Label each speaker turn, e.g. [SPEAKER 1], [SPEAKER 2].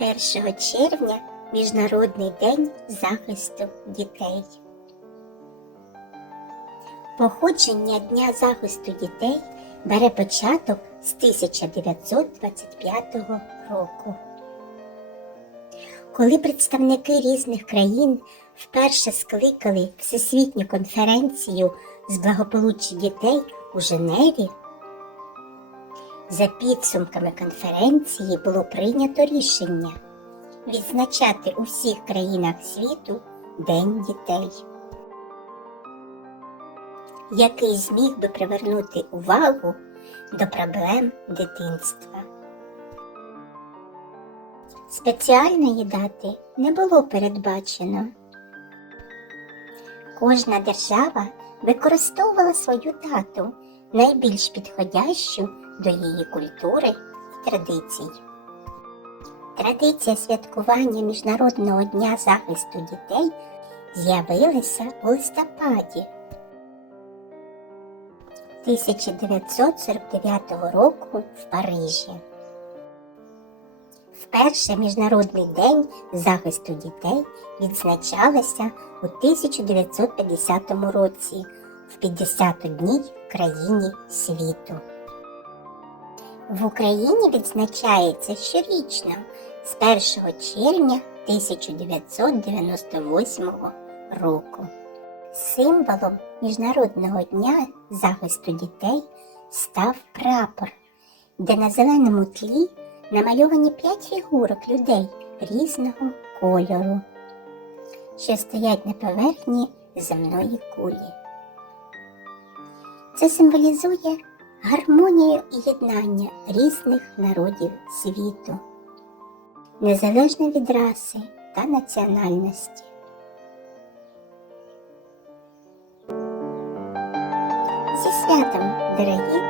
[SPEAKER 1] 1 червня Міжнародний день захисту дітей. Походження Дня захисту дітей бере початок з 1925 року. Коли представники різних країн вперше скликали Всесвітню конференцію з благополуччя дітей у Женеві, за підсумками конференції було прийнято рішення відзначати у всіх країнах світу День дітей, який зміг би привернути увагу до проблем дитинства. Спеціальної дати не було передбачено. Кожна держава використовувала свою дату, найбільш підходящу до її культури і традицій. Традиція святкування Міжнародного дня захисту дітей з'явилася у листопаді 1949 року в Парижі. Вперше Міжнародний день захисту дітей відзначалося у 1950 році в 50-дній країні світу. В Україні відзначається щорічно з 1 червня 1998 року. Символом Міжнародного дня захисту дітей став прапор, де на зеленому тлі намальовані п'ять фігурок людей різного кольору, що стоять на поверхні земної кулі. Це символізує гармонію і єднання різних народів світу, незалежно від раси та національності. Зі святом, дорогі